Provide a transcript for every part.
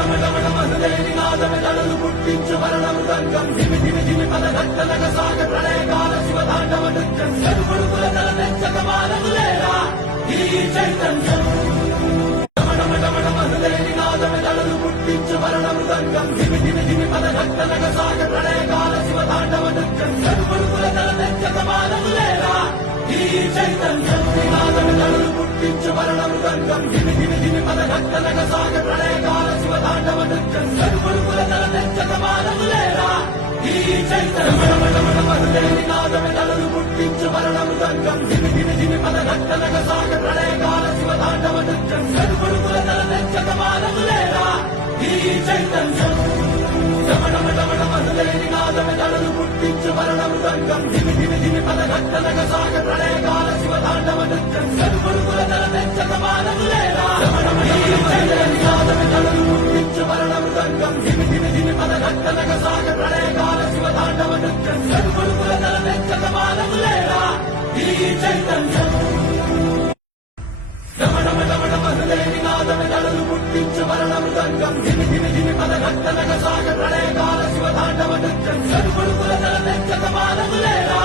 మధులేనినాదమెదలు పుట్టించు మరణమృదంగం ధిమి ధిమి ధిమి పదఘట్టనగ సాగ ప్రళయకాల శివతాండవ నృత్యం చదువుడుకుల తల నెచ్చక మానవులేరా ఈ చైతన్యం మధులేనినాదమెదలు పుట్టించు మరణమృదంగం ధిమి ధిమి ధిమి పదఘట్టనగ సాగ ప్రళయకాల శివతాండవ నృత్యం చదువుడుకుల తల నెచ్చక మానవులేరా ఈ చైతన్యం నినాదమెదలు పుట్టించు మరణమృదంగం ధిమి ధిమి ధిమి పదఘట్టనగ సాగ ప్రళయకాల శివతాండవ నృత్యం చదువుడుకుల తల నెచ్చక మానవులేరా ఈ చైతన్యం మధులేనినాదమెదలు పుట్టించు మరణమృదంగం ధిమి ధిమి ధిమి పదఘట్టనగ సాగ ప్రళయకాల శివతాండవ నృత్యం చదువుడుకుల తల నెచ్చక మానవులేరా ఈ చైతన్యం మధులేనినాదమెదలు పుట్టించు మరణమృదంగం ధిమి ధిమి ధిమి పదఘట్టనగ సాగ ప్రళయకాల శివతాండవ నృత్యం చదువుడుకుల తల నెచ్చక మానవులేరా మధులేనినాదమెదలు పుట్టించు మరణమృదంగం ధిమి ధిమి ధిమి పదఘట్టనగ సాగ ప్రళయకాల శివతాండవ నృత్యం చదువుడుకుల తల నెచ్చక మానవులేరా ఈ చైతన్యం మధులేనినాదమెదలు పుట్టించు మరణమృదంగం ధిమి ధిమి ధిమి పదఘట్టనగ సాగ ప్రళయకాల శివతాండవ నృత్యం చదువుడుకుల తల నెచ్చక మానవులేరా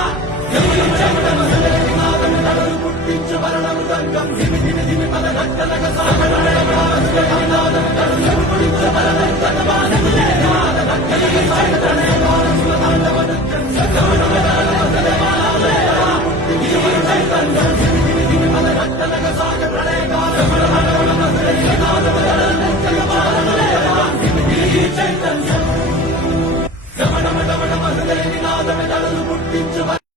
మధులేనినాదమెదలు పుట్టించు మరణమృదంగం ధిమి ధిమి ధిమి పదఘట్టనగ సాగ ప్రళయకాల శివతాండవ నృత్యం చదువుడుకుల తల నెచ్చక మానవులేరా